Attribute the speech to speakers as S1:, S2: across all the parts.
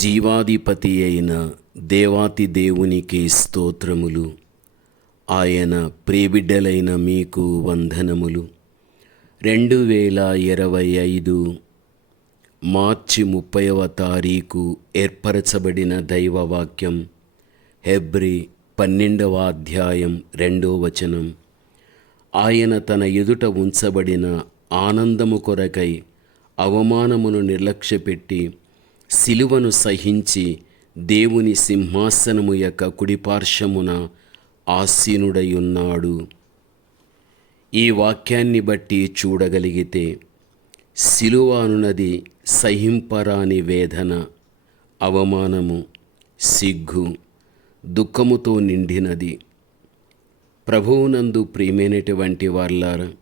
S1: జీవాధిపతి అయిన దేవాతి దేవునికి స్తోత్రములు. ఆయన ప్రియబిడ్డలైన మీకు వందనములు. రెండు వేల ఇరవై ఐదు మార్చి ముప్పైవ తారీఖు ఏర్పరచబడిన దైవవాక్యం హెబ్రి పన్నెండవ అధ్యాయం రెండో వచనం. ఆయన తన ఎదుట ఉంచబడిన ఆనందము కొరకై అవమానమును నిర్లక్ష్యపెట్టి సిలువను సహించి దేవుని సింహాసనము యొక్క కుడిపార్శ్వమున ఆసీనుడై ఉన్నాడు ఈ వాక్యాన్ని బట్టి చూడగలిగితే సిలువ సహింపరాని వేదన అవమానము సిగ్గు దుఃఖముతో నిండినది. ప్రభువునందు ప్రియమైనటువంటి వార్లారా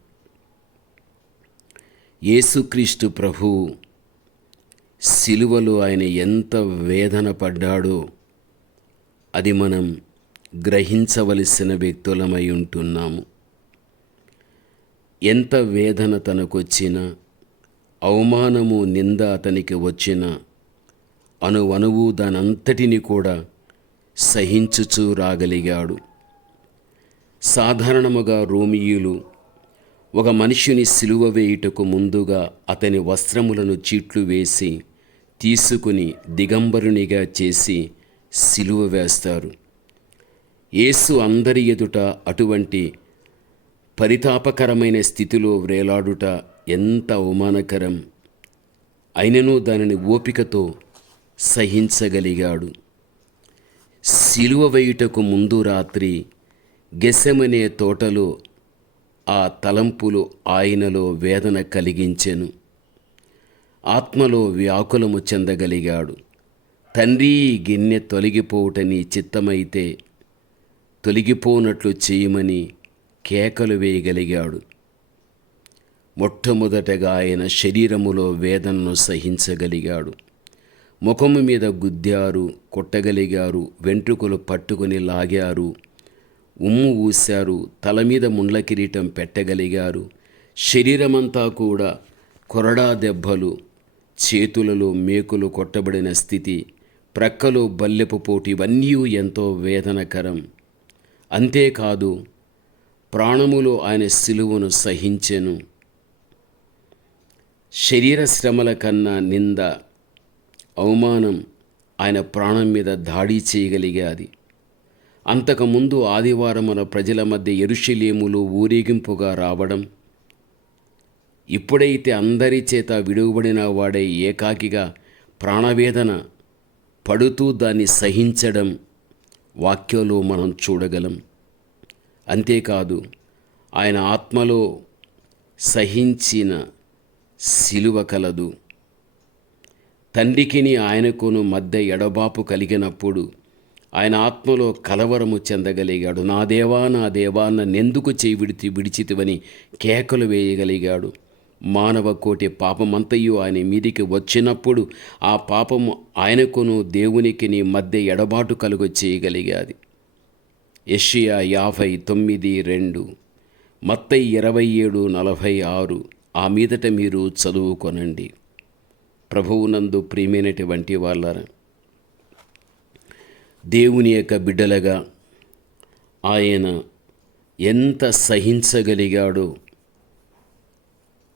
S1: యేసుక్రీస్తు ప్రభువు సిలువలో ఆయన ఎంత వేదన పడ్డాడో అది మనం గ్రహించవలసిన వ్యక్తులమై ఉంటున్నాము. ఎంత వేదన తనకొచ్చినా అవమానము నింద అతనికి వచ్చిన అనువనువు దానంతటిని కూడా సహించుచూ రాగలిగాడు. సాధారణముగా రోమియులు ఒక మనిషిని సిలువ వేయుటకు ముందుగా అతని వస్త్రములను చీట్లు వేసి తీసుకుని దిగంబరునిగా చేసి సిలువ వేస్తారు. యేసు అందరి ఎదుట అటువంటి పరితాపకరమైన స్థితిలో వ్రేలాడుట ఎంత అవమానకరం. అయినను దానిని ఓపికతో సహించగలిగాడు. సిలువ వేయుటకు ముందు రాత్రి గెసెమనే తోటలో ఆ తలంపులు ఆయనలో వేదన కలిగించెను. ఆత్మలో వ్యాకులము చెందగలిగాడు. తండ్రి గిన్నె తొలగిపోవుటని చిత్తమైతే తొలగిపోనట్లు చేయమని కేకలు వేయగలిగాడు. మొట్టమొదటగా ఆయన శరీరములో వేదనను సహించగలిగాడు. ముఖము మీద గుద్దారు కొట్టగలిగారు వెంట్రుకలు పట్టుకుని లాగారు ఉమ్ము ఊశారు తల మీద ముండ్ల కిరీటం పెట్టగలిగారు. శరీరమంతా కూడా కొరడా దెబ్బలు చేతులలో మేకులు కొట్టబడిన స్థితి ప్రక్కలు బల్లెపు పోటీ ఇవన్నీ ఎంతో వేదనకరం. అంతేకాదు ప్రాణములో ఆయన సిలువను సహించెను. శరీర శ్రమల కన్నా నింద అవమానం ఆయన ప్రాణం మీద దాడి చేయగలిగాది. అంతకుముందు ఆదివారమున ప్రజల మధ్య ఎరుషలేములు ఊరేగింపుగా రావడం ఇప్పుడైతే అందరి చేత విడువబడిన వాడే ఏకాకిగా ప్రాణవేదన పడుతూ దాన్ని సహించడం వాక్యంలో మనం చూడగలం. అంతేకాదు ఆయన ఆత్మలో సహించిన సిలువ కలదు. తండ్రికిని ఆయనకును మధ్య ఎడబాపు కలిగినప్పుడు ఆయన ఆత్మలో కలవరము చెందగలిగాడు. నా దేవా నా దేవా నన్నెందుకు చేయి విడిచి విడిచితివని కేకలు వేయగలిగాడు. మానవ కోటి పాపమంతయు ఆయన మీదికి వచ్చినప్పుడు ఆ పాపము ఆయనకును దేవునికి నీ మధ్య ఎడబాటు కలుగు చేయగలిగాది. ఎషియా యాభై తొమ్మిది రెండు మత్తై ఇరవై ఏడు నలభై ఆరు ఆ మీదట మీరు చదువుకొనండి. ప్రభువునందు ప్రియమైనటువంటి వాళ్ళ దేవుని యొక్క బిడ్డలుగా ఆయన ఎంత సహించగలిగాడో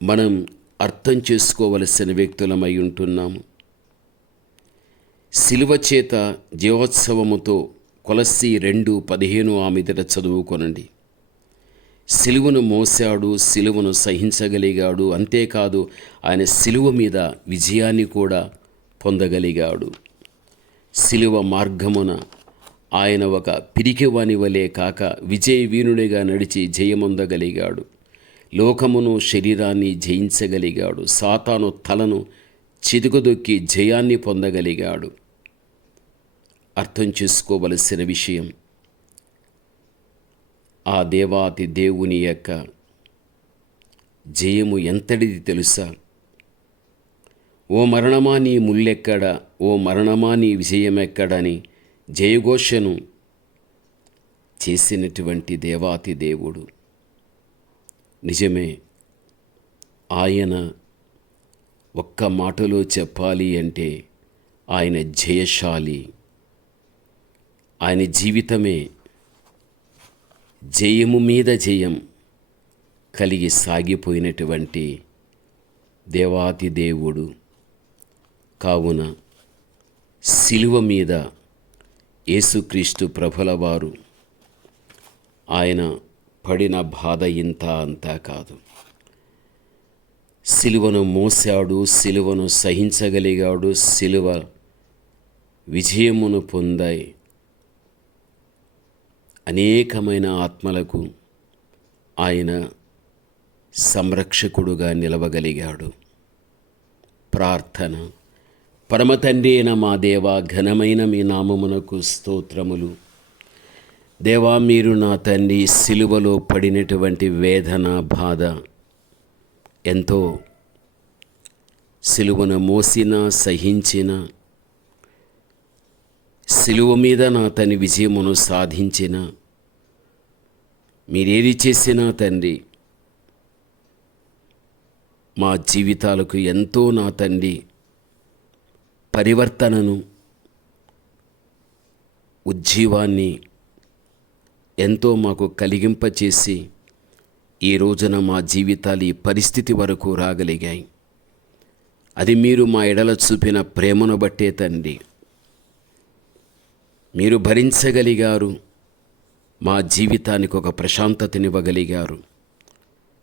S1: మనం అర్థం చేసుకోవలసిన వ్యక్తులమై ఉంటున్నాము. శిలువ చేత జీవోత్సవముతో కొలసి రెండు పదిహేను ఆ మీదట చదువుకొనండి. సిలువను మోసాడు సిలువను సహించగలిగాడు అంతేకాదు ఆయన సిలువ మీద విజయాన్ని కూడా పొందగలిగాడు. సిలువ మార్గమున ఆయన ఒక పిరికివాని వలె కాక విజయ వీరునిగా నడిచి జయమొందగలిగాడు. లోకమును శరీరాన్ని జయించగలిగాడు. సాతాను తలను చిదుకుదొక్కి జయాన్ని పొందగలిగాడు. అర్థం చేసుకోవలసిన విషయం ఆ దేవాతి దేవుని యొక్క జయము ఎంతటిది తెలుసా? ఓ మరణమా నీ ముల్లెక్కడ? ఓ మరణమా నీ విజయమెక్కడని జయఘోషను చేసినటువంటి దేవాతి దేవుడు. నిజమే. ఆయన ఒక్క మాటలో చెప్పాలి అంటే ఆయన జయశాలి. ఆయన జీవితమే జయము మీద జయం కలిగి సాగిపోయినటువంటి దేవాతి దేవుడు. కావున శిలువ మీద యేసుక్రీస్తు ప్రభుల వారు ఆయన పడిన బాధ ఇంత అంతా కాదు. సిలువను మోసాడు సిలువను సహించగలిగాడు సిలువ విజయమును పొందాయి. అనేకమైన ఆత్మలకు ఆయన సంరక్షకుడుగా నిలవగలిగాడు. ప్రార్థన. పరమతండ్రి అయిన మా దేవ ఘనమైన మీ నామమునకు స్తోత్రములు. దేవా మీరు నా తండ్రి సిలువలో పడినటువంటి వేదన బాధ ఎంతో సిలువను మోసిన సహించిన సిలువ మీద నా తని విజయమును సాధించిన మీరేది చేసినా తండ్రి మా జీవితాలకు ఎంతో నా తండ్రి పరివర్తనను ఉజ్జీవాన్ని ఎంతో మాకు కలిగింపచేసి ఈ రోజున మా జీవితాలు ఈ పరిస్థితి వరకు రాగలిగాయి. అది మీరు మా ఎడల చూపిన ప్రేమను బట్టే తండ్రి. మీరు భరించగలిగారు. మా జీవితానికి ఒక ప్రశాంతతనివ్వగలిగారు.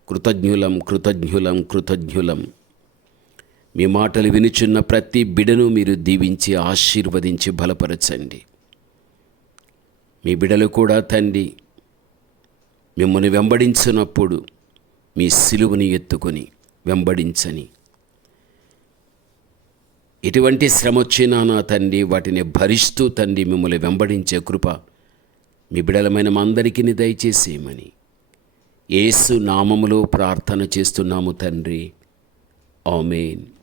S1: కృతజ్ఞులం కృతజ్ఞులం కృతజ్ఞులం. మీ మాటలు వినుచున్న ప్రతి బిడను మీరు దీవించి ఆశీర్వదించి బలపరచండి. మీ బిడలు కూడా తండ్రి మిమ్మల్ని వెంబడించినప్పుడు మీ సిలువని ఎత్తుకొని వెంబడించని. ఎటువంటి శ్రమ వచ్చినా నా తండ్రి వాటిని భరిస్తూ తండ్రి మిమ్మల్ని వెంబడించే కృప మీ బిడలమైన మా అందరికీ దయచేసేయమని. ఏసు నామములో ప్రార్థన చేస్తున్నాము తండ్రి. ఆమెన్.